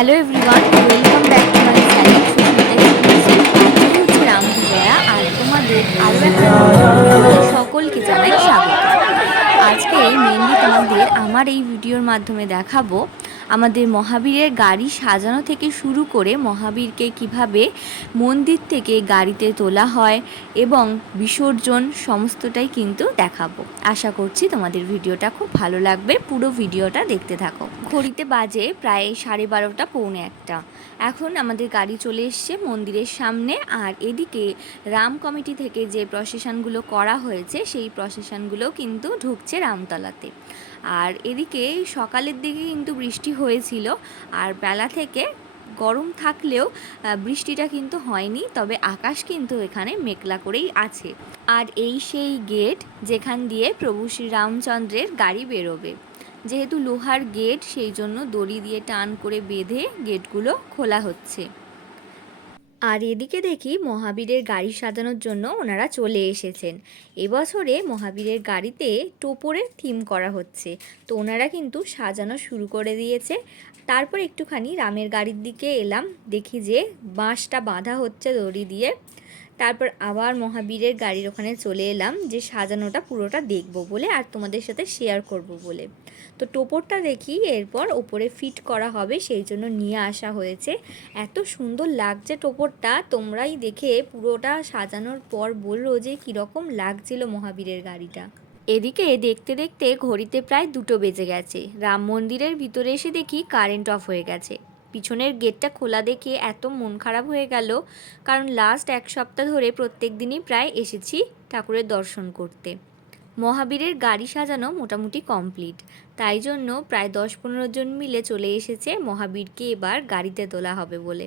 Hello everyone welcome back to my channel হচ্ছে রাম বিজয়া আর তোমাদের আরও একটা সকলকে জানাই স্বাগত। আজকে মেনলি তোমাদের আমার এই ভিডিওর মাধ্যমে দেখাবো আমাদের মহাবীরের গাড়ি সাজানো থেকে শুরু করে মহাবীরকে কীভাবে মন্দির থেকে গাড়িতে তোলা হয় এবং বিসর্জন সমস্তটাই কিন্তু দেখাবো। আশা করছি তোমাদের ভিডিওটা খুব ভালো লাগবে। পুরো ভিডিওটা দেখতে থাকো। ঘড়িতে বাজে প্রায় সাড়ে বারোটা, পৌনে একটা। এখন আমাদের গাড়ি চলে এসছে মন্দিরের সামনে। আর এদিকে রাম কমিটি থেকে যে প্রসেশনগুলো করা হয়েছে, সেই প্রসেশনগুলো কিন্তু ঢুকছে রামতলাতে। আর এদিকে সকালের দিকে কিন্তু বৃষ্টি হয়েছিল, আর বেলা থেকে গরম থাকলেও বৃষ্টিটা কিন্তু হয়নি, তবে আকাশ কিন্তু এখানে মেঘলা করেই আছে। আর এই সেই গেট যেখান দিয়ে প্রভু শ্রী রামচন্দ্রের গাড়ি বেরোবে। যেহেতু লোহার গেট, সেই জন্য দড়ি দিয়ে টান করে বেঁধে গেটগুলো খোলা হচ্ছে। আর এদিকে দেখি মহাবীরের গাড়ি সাজানোর জন্য ওনারা চলে এসেছেন। এবছরে মহাবীরের গাড়িতে টোপরের থিম করা হচ্ছে। তো ওনারা কিন্তু সাজানো শুরু করে দিয়েছে। তারপর একটুখানি রামের গাড়ির দিকে এলাম। দেখি যে বাঁশটা বাঁধা হচ্ছে দড়ি দিয়ে। তারপর আবার মহাবীরের গাড়ির ওখানে চলে এলাম যে সাজানোটা পুরোটা দেখব বলে আর তোমাদের সাথে শেয়ার করব বলে। তো টোপরটা দেখি, এরপর ওপরে ফিট করা হবে সেই জন্য নিয়ে আসা হয়েছে। এত সুন্দর লাগছে টোপরটা, তোমরাই দেখে পুরোটা সাজানোর পর বলল যে কীরকম লাগছিল মহাবীরের গাড়িটা। এদিকে দেখতে দেখতে ঘড়িতে প্রায় দুটো বেজে গেছে। রাম মন্দিরের ভিতরে এসে দেখি কারেন্ট অফ হয়ে গেছে। পিছনের গেটটা খোলা দেখে এত মন খারাপ হয়ে গেল, কারণ লাস্ট এক সপ্তাহ ধরে প্রত্যেক দিনই প্রায় এসেছি ঠাকুরের দর্শন করতে। মহাবীরের গাড়ি সাজানো মোটামুটি কমপ্লিট তাই জন্য প্রায় দশ পনেরো জন মিলে চলে এসেছে মহাবীরকে এবার গাড়িতে তোলা হবে বলে।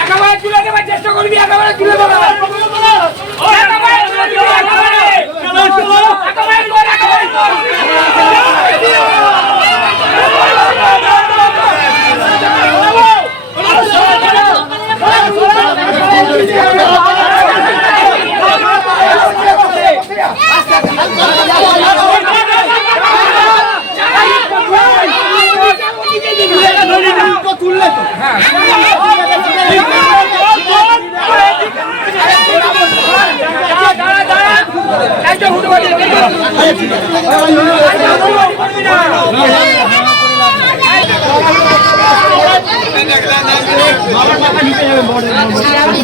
একেবারে তুলে দেবার চেষ্টা করবি একেবারে তুলে দেবার একেবারে তুলে দিবি, একেবারে। একেবারে কর, একেবারে কর। দাঁড়া, দাঁড়া। একটা হুটো করে দে,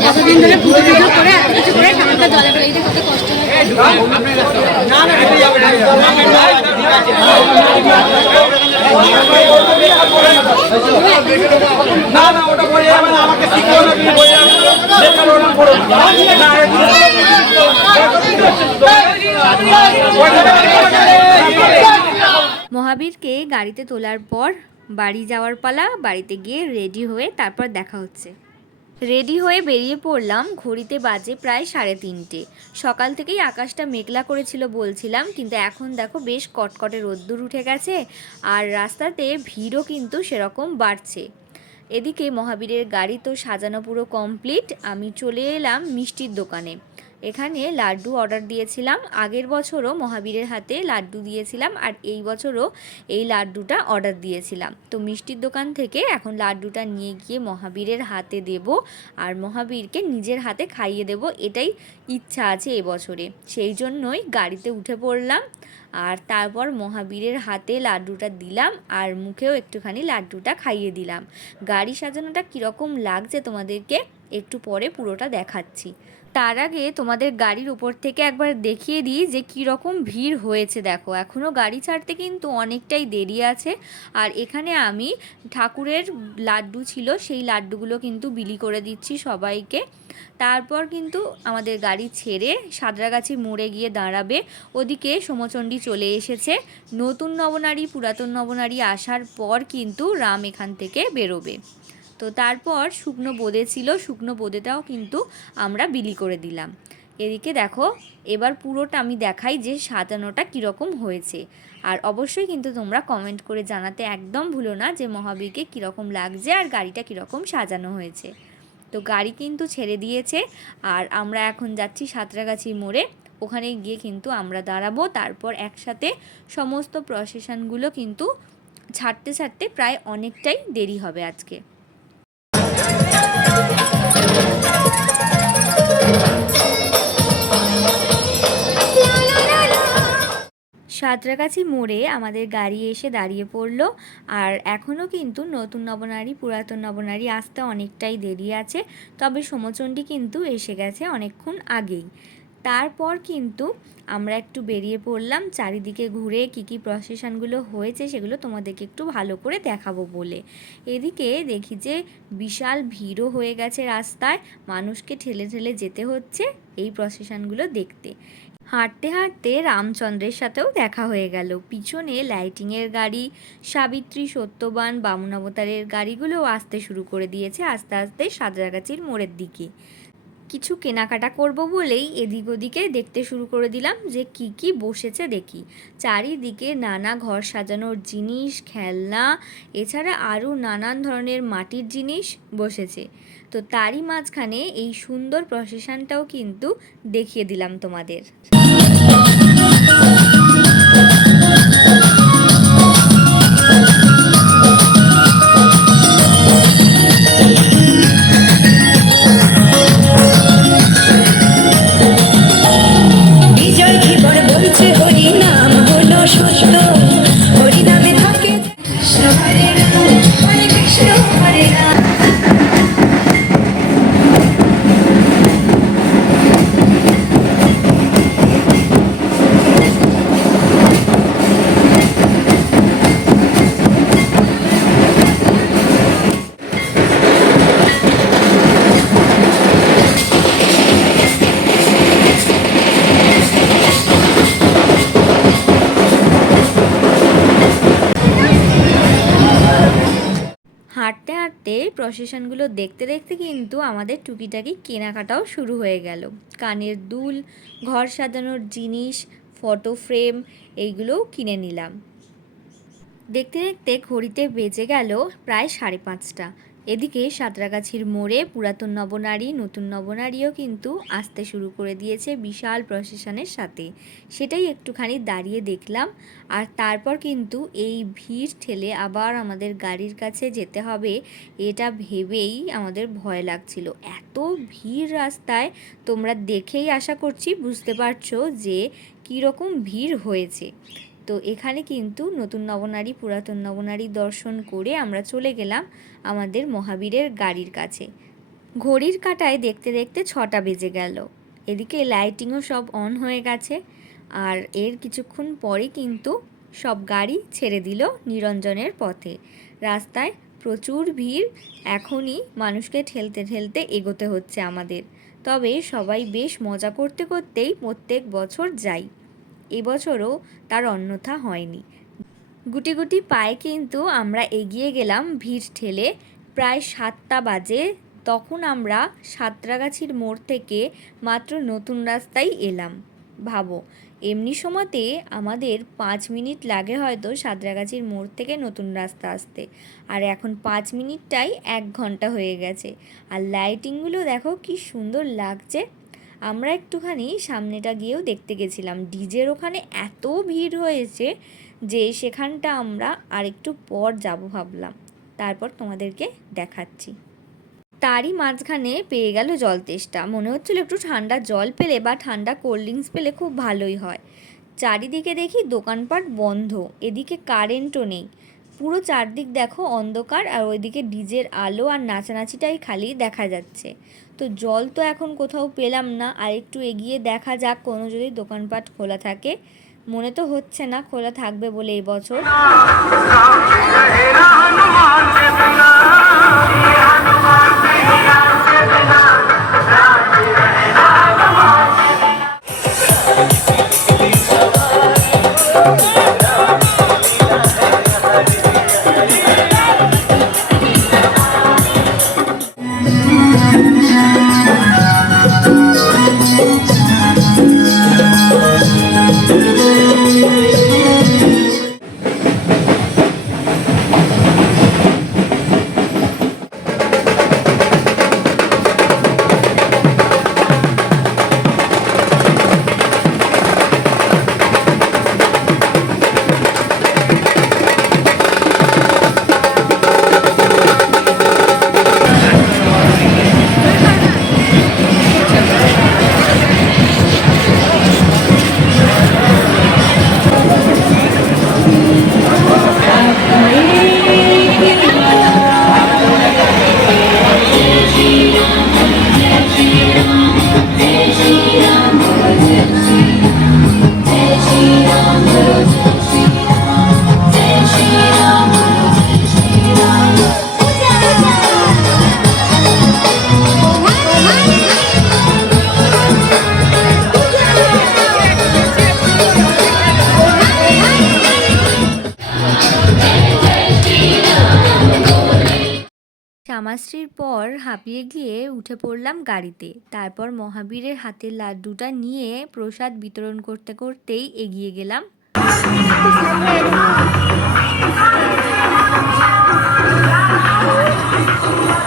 এতদিন ধরে না না ওটা পড়ে যাবে আমাকে শিখিও না মহাবীরকে গাড়িতে তোলার পর বাড়ি যাওয়ার পালা, বাড়িতে গিয়ে রেডি হয়ে তারপর দেখা হচ্ছে। রেডি হয়ে বেরিয়ে পড়লাম, ঘড়িতে বাজে প্রায় সাড়ে তিনটে। সকাল থেকেই আকাশটা মেঘলা করেছিল বলছিলাম, কিন্তু এখন দেখো বেশ কটকটে রোদ্দুর উঠে গেছে, আর রাস্তাতে ভিড়ও কিন্তু সেরকম বাড়ছে। এদিকে মহাবীরের গাড়ি তো সাজানো পুরো কমপ্লিট আমি চলে এলাম মিষ্টির দোকানে। এখানে লাড্ডু অর্ডার দিয়েছিলাম। আগের বছরও মহাবীরের হাতে লাড্ডু দিয়েছিলাম আর এই বছরও এই লাড্ডুটা অর্ডার দিয়েছিলাম। তো মিষ্টির দোকান থেকে এখন লাড্ডুটা নিয়ে গিয়ে মহাবীরের হাতে দেব আর মহাবীরকে নিজের হাতে খাইয়ে দেব, এটাই ইচ্ছা আছে এবছরে সেই জন্যই গাড়িতে উঠে পড়লাম আর তারপর মহাবীরের হাতে লাড্ডুটা দিলাম আর মুখেও একটুখানি লাড্ডুটা খাইয়ে দিলাম। গাড়ি সাজানোটা কীরকম লাগছে তোমাদেরকে একটু পরে পুরোটা দেখাচ্ছি। তার আগে তোমাদের গাড়ির উপর থেকে একবার দেখিয়ে দিই যে কী রকম ভিড় হয়েছে, দেখো। এখনও গাড়ি ছাড়তে কিন্তু অনেকটাই দেরি আছে। আর এখানে আমি ঠাকুরের লাড্ডু ছিল, সেই লাড্ডুগুলো কিন্তু বিলি করে দিচ্ছি সবাইকে। তারপর কিন্তু আমাদের গাড়ি ছেড়ে সাঁতরাগাছি মোড়ে গিয়ে দাঁড়াবে। ওদিকে সোমচণ্ডী চলে এসেছে। নতুন নবনারী, পুরাতন নবনারী আসার পর কিন্তু রাম এখান থেকে বেরোবে। তো তারপর শুকনো বোঁদে ছিল, শুকনো বোঁদেটাও কিন্তু আমরা বিলি করে দিলাম। এদিকে দেখো, এবার পুরোটা আমি দেখাই যে সাজানোটা কীরকম হয়েছে। আর অবশ্যই কিন্তু তোমরা কমেন্ট করে জানাতে একদম ভুলো না যে মহাবীরকে কীরকম লাগছে আর গাড়িটা কীরকম সাজানো হয়েছে। তো গাড়ি কিন্তু ছেড়ে দিয়েছে আর আমরা এখন যাচ্ছি সাঁতরাগাছি মোড়ে। ওখানে গিয়ে কিন্তু আমরা দাঁড়াবো। তারপর একসাথে সমস্ত প্রসেশনগুলো কিন্তু ছাড়তে ছাড়তে প্রায় অনেকটাই দেরি হবে আজকে। সাঁতরাগাছি মোড়ে আমাদের গাড়ি এসে দাঁড়িয়ে পড়ল, আর এখনও কিন্তু নতুন নবনারী, পুরাতন নবনারী আসতে অনেকটাই দেরি আছে, তবে সমচণ্ডী কিন্তু এসে গেছে অনেকক্ষণ আগেই। তারপর কিন্তু আমরা একটু বেরিয়ে পড়লাম, চারিদিকে ঘুরে কী কী প্রসেশনগুলো হয়েছে সেগুলো তোমাদেরকে একটু ভালো করে দেখাবো বলে। এদিকে দেখি যে বিশাল ভিড়ও হয়ে গেছে রাস্তায়, মানুষকে ঠেলে ঠেলে যেতে হচ্ছে এই প্রসেশনগুলো দেখতে। হাঁটতে হাঁটতে রামচন্দ্রের সাথেও দেখা হয়ে গেল। পিছনে লাইটিংয়ের গাড়ি, সাবিত্রী সত্যবান বামুনাবতারের গাড়িগুলোও আসতে শুরু করে দিয়েছে আস্তে আস্তে সাঁতরাগাছির মোড়ের দিকে। কিছু কেনাকাটা করব বলেই এদিক ওদিকে দেখতে শুরু করে দিলাম যে কি কি বসেছে দেখি। চারিদিকে নানা ঘর সাজানোর জিনিস, খেলনা, এছাড়া আরও নানান ধরনের মাটির জিনিস বসেছে। তো তারই মাঝখানে এই সুন্দর প্রসেশনটাও কিন্তু দেখিয়ে দিলাম তোমাদের। প্রসেশনগুলো দেখতে দেখতে কিন্তু আমাদের টুকিটাকি কেনাকাটাও শুরু হয়ে গেল। কানের দুল, ঘর সাজানোর জিনিস, ফটো ফ্রেম, এইগুলোও কিনে নিলাম। দেখতে দেখতে ঘড়িতে বেজে গেল প্রায় সাড়ে পাঁচটা। এদিকে সাঁতরাগাছির মোড়ে পুরাতন নবনারী, নতুন নবনারীও কিন্তু আসতে শুরু করে দিয়েছে বিশাল প্রসেশনের সাথে। সেটাই একটুখানি দাঁড়িয়ে দেখলাম, আর তারপর কিন্তু এই ভিড় ঠেলে আবার আমাদের গাড়ির কাছে যেতে হবে এটা ভেবেই আমাদের ভয় লাগছিল। এত ভিড় রাস্তায় তোমরা দেখেই আশা করছি বুঝতে পারছ যে কীরকম ভিড় হয়েছে। তো এখানে কিন্তু নতুন নবনারী, পুরাতন নবনারী দর্শন করে আমরা চলে গেলাম আমাদের মহাবীরের গাড়ির কাছে। ঘড়ির কাঁটায় দেখতে দেখতে ছটা বেজে গেল। এদিকে লাইটিংও সব অন হয়ে গেছে আর এর কিছুক্ষণ পরে কিন্তু সব গাড়ি ছেড়ে দিল নিরঞ্জনের পথে। রাস্তায় প্রচুর ভিড়, এখনই মানুষকে ঠেলতে ঠেলতে এগোতে হচ্ছে আমাদের। তবে সবাই বেশ মজা করতে করতেই প্রত্যেক বছর যাই। এবছরও তার অন্যথা হয়নি। গুটি গুটি পায়ে কিন্তু আমরা এগিয়ে গেলাম ভিড় ঠেলে। প্রায় সাতটা বাজে, তখন আমরা সাঁতরাগাছির মোড় থেকে মাত্র নতুন রাস্তায় এলাম। ভাবো, এমনি সময়তে আমাদের পাঁচ মিনিট লাগে হয়তো সাঁতরাগাছির মোড় থেকে নতুন রাস্তা আসতে। আর এখন পাঁচ মিনিটটাই এক ঘণ্টা হয়ে গেছে। আর লাইটিংগুলো দেখো কি সুন্দর লাগছে। আমরা একটুখানি সামনেটা গিয়েও দেখতে গেছিলাম। ডিজের ওখানে এত ভিড় হয়েছে যে সেখানটা আমরা আর একটু পর যাব ভাবলাম। তারপর তোমাদেরকে দেখাচ্ছি। তারই মাঝখানে পেয়ে গেল জল তেষ্টা। মনে হচ্ছিল একটু ঠান্ডা জল পেলে বা ঠান্ডা কোল্ড ড্রিঙ্কস পেলে খুব ভালোই হয়। চারিদিকে দেখি দোকানপাট বন্ধ, এদিকে কারেন্টও নেই। পুরো চারদিক দেখো অন্ধকার আর ওইদিকে ডিজের আলো আর নাচানাচিটাই খালি দেখা যাচ্ছে তো জল তো এখন কোথাও পেলাম না আর একটু এগিয়ে দেখা যাক কোনো যদি দোকানপাট খোলা থাকে মনে তো হচ্ছে না খোলা থাকবে বলে এই বছর শ্যামাশ্রীর পর হাঁপিয়ে গিয়ে উঠে পড়লাম গাড়িতে। তারপর মহাবীরের হাতের লাড্ডুটা নিয়ে প্রসাদ বিতরণ করতে করতেই এগিয়ে গেলাম।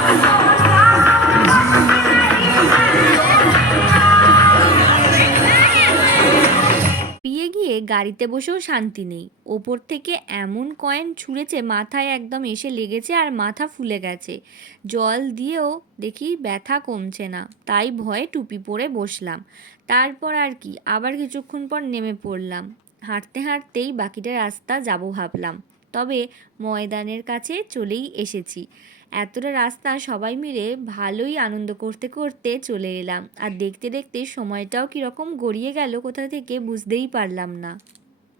Thank গিয়ে গাড়িতে বসেও শান্তি নেই। ওপর থেকে এমন কয়েন ছুঁড়েছে, মাথায় একদম এসে লেগেছে আর মাথা ফুলে গেছে। জল দিয়েও দেখি ব্যথা কমছে না, তাই ভয়ে টুপি পরে বসলাম। তারপর আর কি, আবার কিছুক্ষণ পর নেমে পড়লাম। হাঁটতে হাঁটতেই বাকিটা রাস্তা যাব ভাবলাম। তবে ময়দানের কাছে চলেই এসেছি। এতটা রাস্তা সবাই মিলে ভালোই আনন্দ করতে করতে চলে এলাম। আর দেখতে দেখতে সময়টাও কীরকম গড়িয়ে গেল কোথা থেকে বুঝতেই পারলাম না।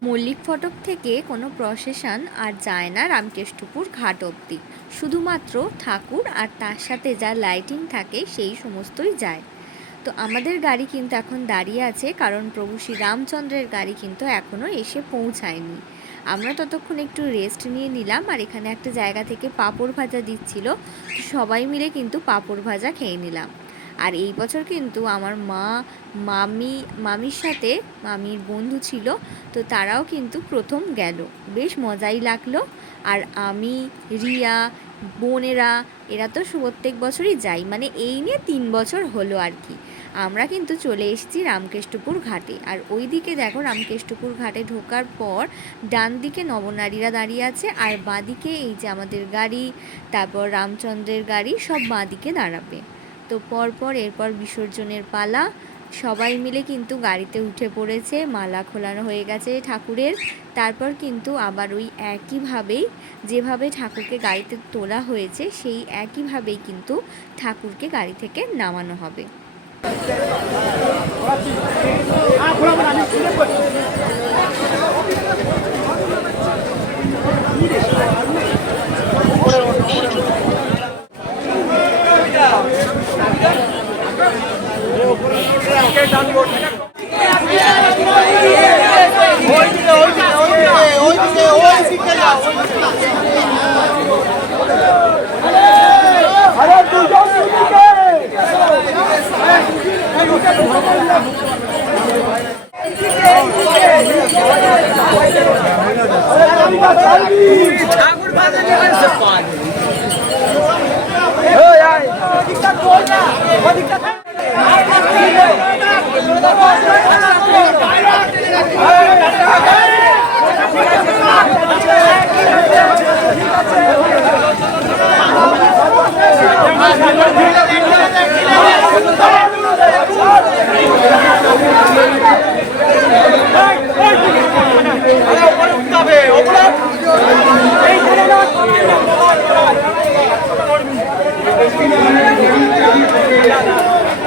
মল্লিক ফটক থেকে কোনো প্রসেশন আর যায় না রামকেষ্টপুর ঘাট অবধি। শুধুমাত্র ঠাকুর আর তার সাথে যা লাইটিং থাকে সেই সমস্তই যায়। তো আমাদের গাড়ি কিন্তু এখন দাঁড়িয়ে আছে, কারণ প্রভু শ্রী রামচন্দ্রের গাড়ি কিন্তু এখনও এসে পৌঁছায়নি। আমরা ততক্ষণ একটু রেস্ট নিয়ে নিলাম আর এখানে একটা জায়গা থেকে পাঁপড় ভাজা দিচ্ছিল। সবাই মিলে কিন্তু পাঁপড় ভাজা খেয়ে নিলাম। আর এই বছর কিন্তু আমার মা, মামি, মামির সাথে মামির বন্ধু ছিল, তো তারাও কিন্তু প্রথম গেল। বেশ মজাই লাগল। আর আমি, রিয়া, বোনেরা এরা তো প্রত্যেক বছরই যাই মানে এই নিয়ে তিন বছর হলো আর কি। আমরা কিন্তু চলে এসেছি রামকেষ্টপুর ঘাটে। আর ওই দিকে দেখো রামকেষ্টপুর ঘাটে ঢোকার পর ডান দিকে নবনারীরা দাঁড়িয়ে আছে আর বাঁদিকে এই যে আমাদের গাড়ি, তারপর রামচন্দ্রের গাড়ি সব বাঁদিকে দাঁড়াবে। তো পরপর এরপর বিসর্জনের পালা সবাই মিলে কিন্তু গাড়িতে উঠে পড়েছে, মালা খোলানো হয়ে গেছে ঠাকুরের। তারপর কিন্তু আবার ওই একইভাবেই, যেভাবে ঠাকুরকে গাড়িতে তোলা হয়েছে, সেই একইভাবেই কিন্তু ঠাকুরকে গাড়ি থেকে নামানো হবে।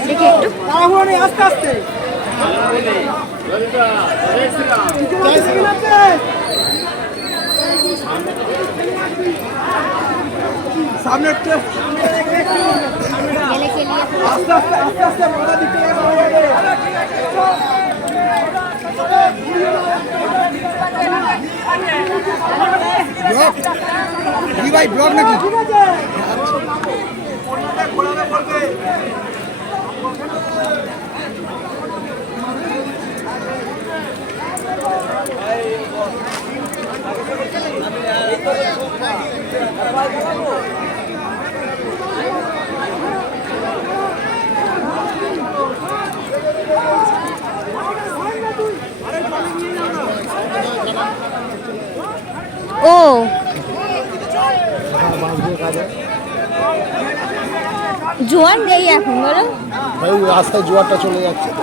দেখি একটু তাড়াহুড়ো নেই, আস্তে আস্তে চাইছে কিনা আপনি? সামনে আস্তে আস্তে আস্তে আস্তে মাথা দিক থেকে সবাই যাবে। কি ভাই ব্লগ নাকি ও জোয়ান নেই এখন বলো। ভাই ওই রাস্তায় জোয়ারটা চলে যাচ্ছে। তো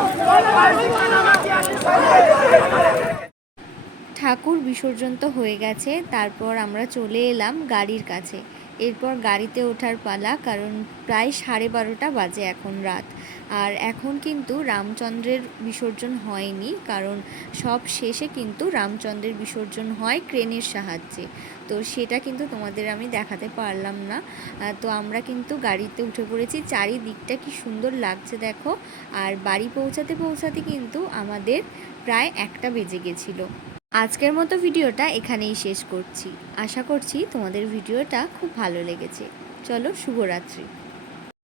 ঠাকুর বিসর্জন তো হয়ে গেছে তারপর আমরা চলে এলাম গাড়ির কাছে। এরপর গাড়িতে ওঠার পালা, কারণ প্রায় সাড়ে বারোটা বাজে এখন রাত। আর এখন কিন্তু রামচন্দ্রের বিসর্জন হয়নি, কারণ সব শেষে কিন্তু রামচন্দ্রের বিসর্জন হয় ক্রেনের সাহায্যে। তো সেটা কিন্তু তোমাদের আমি দেখাতে পারলাম না। তো আমরা কিন্তু গাড়িতে উঠে পড়েছি। চারিদিকটা কি সুন্দর লাগছে দেখো। আর বাড়ি পৌঁছাতে পৌঁছাতে কিন্তু আমাদের প্রায় একটা বেজে গেছিল। আজকের মতো ভিডিওটা এখানেই শেষ করছি। আশা করছি তোমাদের ভিডিওটা খুব ভালো লেগেছে। চলো, শুভরাত্রি।